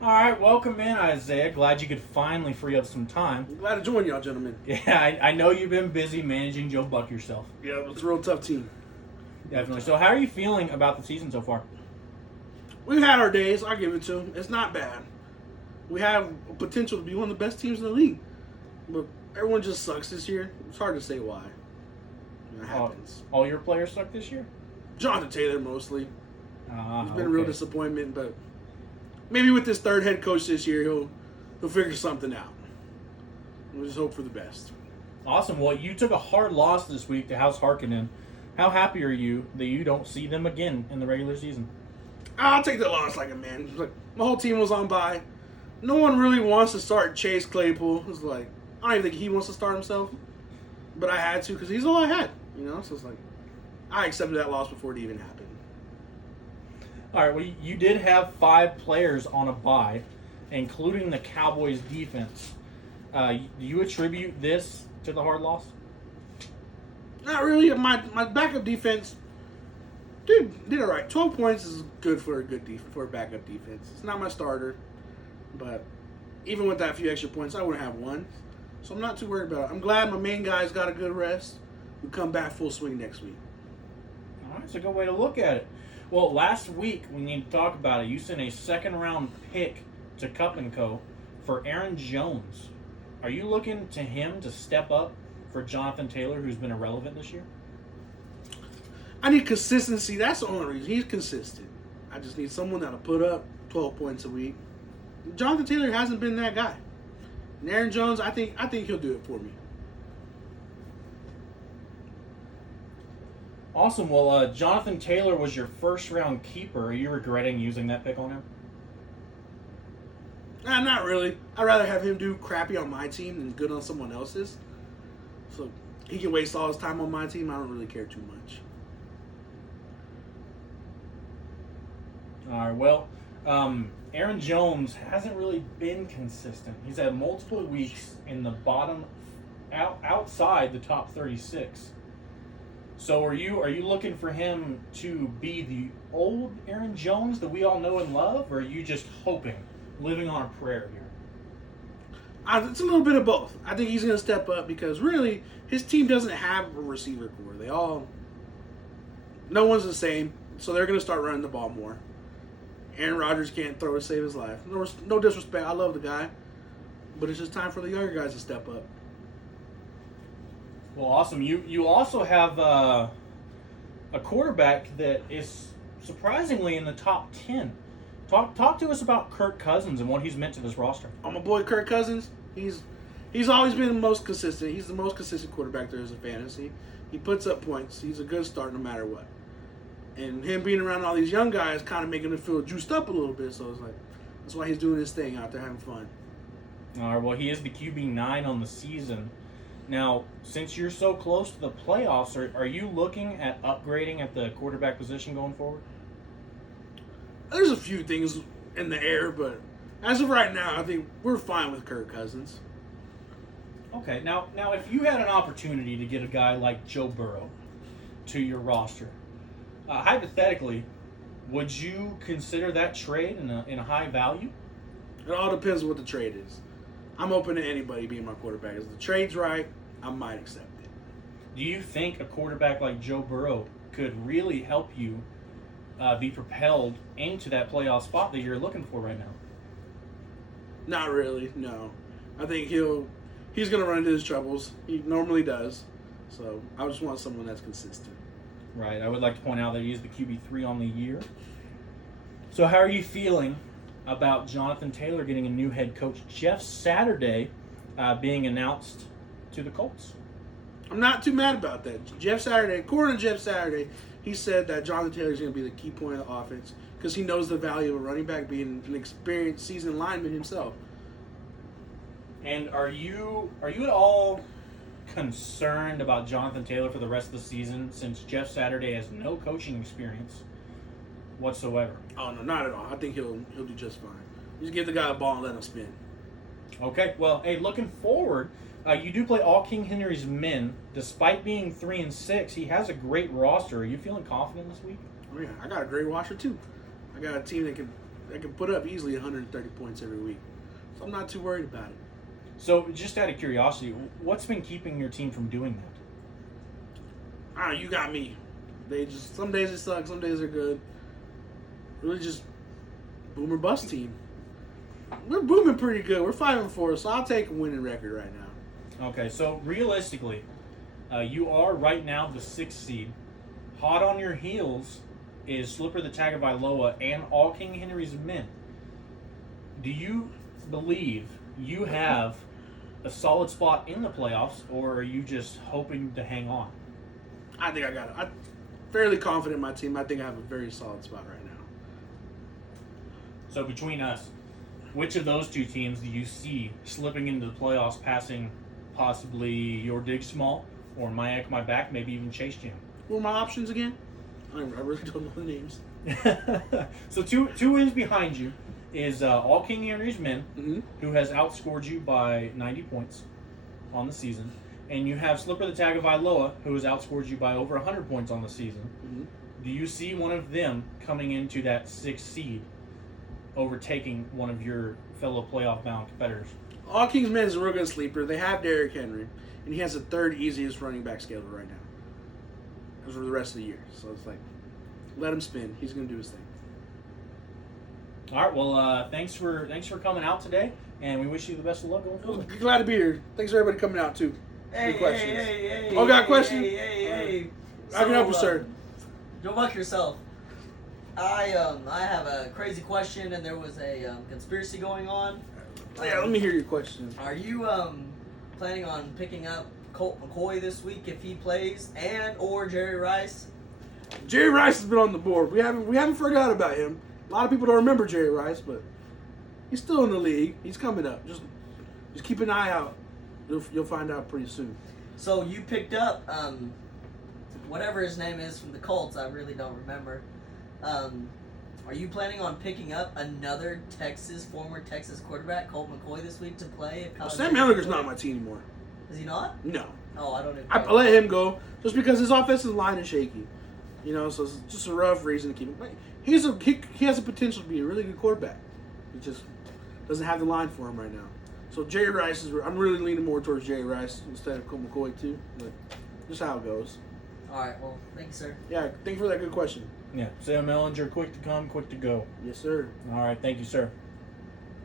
All right, welcome in, Isaiah. Glad you could finally free up some time. I'm glad to join y'all, gentlemen. Yeah, I know you've been busy managing Joe Buck yourself. Yeah, it's a real tough team. Definitely. So, how are you feeling about the season so far? We've had our days. I'll give it to them. It's not bad. We have potential to be one of the best teams in the league. But everyone just sucks this year. It's hard to say why. It happens. All your players suck this year? Jonathan Taylor mostly. He's been a okay. real disappointment, but maybe with this third head coach this year, he'll figure something out. We'll just hope for the best. Awesome. Well, you took a hard loss this week to House Harkonnen. How happy are you that you don't see them again in the regular season? I'll take the loss like a man. Like, my whole team was on bye. No one really wants to start Chase Claypool. It's like, I don't even think he wants to start himself. But I had to because he's all I had. So it's like, I accepted that loss before it even happened. All right, well, you did have 5 players on a bye, including the Cowboys' defense. Do you attribute this to the hard loss? Not really. My backup defense, dude, did all right. 12 points is good for a backup defense. It's not my starter, but even with that few extra points, I wouldn't have won. So I'm not too worried about it. I'm glad my main guys got a good rest. We come back full swing next week. All right, it's a good way to look at it. Well, last week, we need to talk about it. You sent a second-round pick to Cup & Co. for Aaron Jones. Are you looking to him to step up for Jonathan Taylor, who's been irrelevant this year? I need consistency. That's the only reason. He's consistent. I just need someone that'll put up 12 points a week. Jonathan Taylor hasn't been that guy. And Aaron Jones, I think he'll do it for me. Awesome. Well, Jonathan Taylor was your first-round keeper. Are you regretting using that pick on him? Nah, not really. I'd rather have him do crappy on my team than good on someone else's. So he can waste all his time on my team. I don't really care too much. All right, well, Aaron Jones hasn't really been consistent. He's had multiple weeks in the bottom, outside the top 36. So are you looking for him to be the old Aaron Jones that we all know and love, or are you just hoping, living on a prayer here? It's a little bit of both. I think he's going to step up because really his team doesn't have a receiver core. No one's the same, so they're going to start running the ball more. Aaron Rodgers can't throw to save his life. No disrespect. I love the guy, but it's just time for the younger guys to step up. Well, awesome. You also have a quarterback that is surprisingly in the top 10. Talk to us about Kirk Cousins and what he's meant to this roster. My boy Kirk Cousins, he's always been the most consistent. He's the most consistent quarterback there is in fantasy. He puts up points. He's a good start no matter what. And him being around all these young guys kind of making him feel juiced up a little bit. So it's like, that's why he's doing his thing out there having fun. All right, well, he is the QB9 on the season. Now, since you're so close to the playoffs, are you looking at upgrading at the quarterback position going forward? There's a few things in the air, but as of right now, I think we're fine with Kirk Cousins. Okay, now if you had an opportunity to get a guy like Joe Burrow to your roster, hypothetically, would you consider that trade in a high value? It all depends on what the trade is. I'm open to anybody being my quarterback. If the trade's right, I might accept it. Do you think a quarterback like Joe Burrow could really help you be propelled into that playoff spot that you're looking for right now? Not really, no. I think he's going to run into his troubles. He normally does. So I just want someone that's consistent. Right. I would like to point out that he is the QB3 on the year. So how are you feeling about Jonathan Taylor getting a new head coach, Jeff Saturday, being announced to the Colts? I'm not too mad about that. Jeff Saturday, according to Jeff Saturday, he said that Jonathan Taylor is going to be the key point of the offense because he knows the value of a running back being an experienced seasoned lineman himself. And are you at all concerned about Jonathan Taylor for the rest of the season since Jeff Saturday has no coaching experience whatsoever? Oh, no, not at all. I think he'll do just fine. Just give the guy a ball and let him spin. Okay, well, hey, looking forward, you do play all King Henry's men. Despite being 3-6, he has a great roster. Are you feeling confident this week? Oh, yeah, I got a great watcher, too. I got a team that can that can put up easily 130 points every week. So I'm not too worried about it. So, just out of curiosity, what's been keeping your team from doing that? I don't know, you got me. They just some days they suck, some days they're good. Really just boom or bust team. We're booming pretty good. We're 5-4, so I'll take a winning record right now. Okay, so realistically, you are right now the 6th seed. Hot on your heels is Slipper the Tagovailoa and all King Henry's men. Do you believe you have a solid spot in the playoffs, or are you just hoping to hang on? I think I got it. I'm fairly confident in my team. I think I have a very solid spot right now. So between us, which of those two teams do you see slipping into the playoffs, passing possibly your Dig Small or my back, maybe even Chase Jam? What were my options again? I really don't know the names. So two wins behind you is all King Henry's men, Mm-hmm. who has outscored you by 90 points on the season. And you have Slipper the Tagovailoa, who has outscored you by over 100 points on the season. Mm-hmm. Do you see one of them coming into that 6th seed, overtaking one of your fellow playoff-bound competitors? All Kings Men is a real good sleeper. They have Derrick Henry, and he has the 3rd easiest running back schedule right now. As for the rest of the year. So it's like, let him spin. He's going to do his thing. All right. Well, thanks for coming out today, and we wish you the best of luck going forward. Glad to be here. Thanks for everybody coming out, too. Hey, Good questions. hey. Oh, got a question? Hey. I can help you, sir. Don't fuck yourself. I have a crazy question, and there was a conspiracy going on. Yeah, let me hear your question. Are you planning on picking up Colt McCoy this week if he plays, and or Jerry Rice? Jerry Rice has been on the board. We haven't forgot about him. A lot of people don't remember Jerry Rice, but he's still in the league. He's coming up. Just keep an eye out. You'll find out pretty soon. So you picked up whatever his name is from the Colts. I really don't remember. Are you planning on picking up another former Texas quarterback, Colt McCoy, this week to play? Sam Ehlinger's not on my team anymore. Is he not? No. Oh, I don't even. I let him go just because his offensive line is shaky. You know, so it's just a rough reason to keep him. He has the potential to be a really good quarterback. He just doesn't have the line for him right now. So Jerry Rice I'm really leaning more towards Jerry Rice instead of Colt McCoy too. But just how it goes. All right. Well, thank you, sir. Yeah, thank you for that good question. Yeah. Sam Ehlinger, quick to come, quick to go. Yes, sir. All right. Thank you, sir.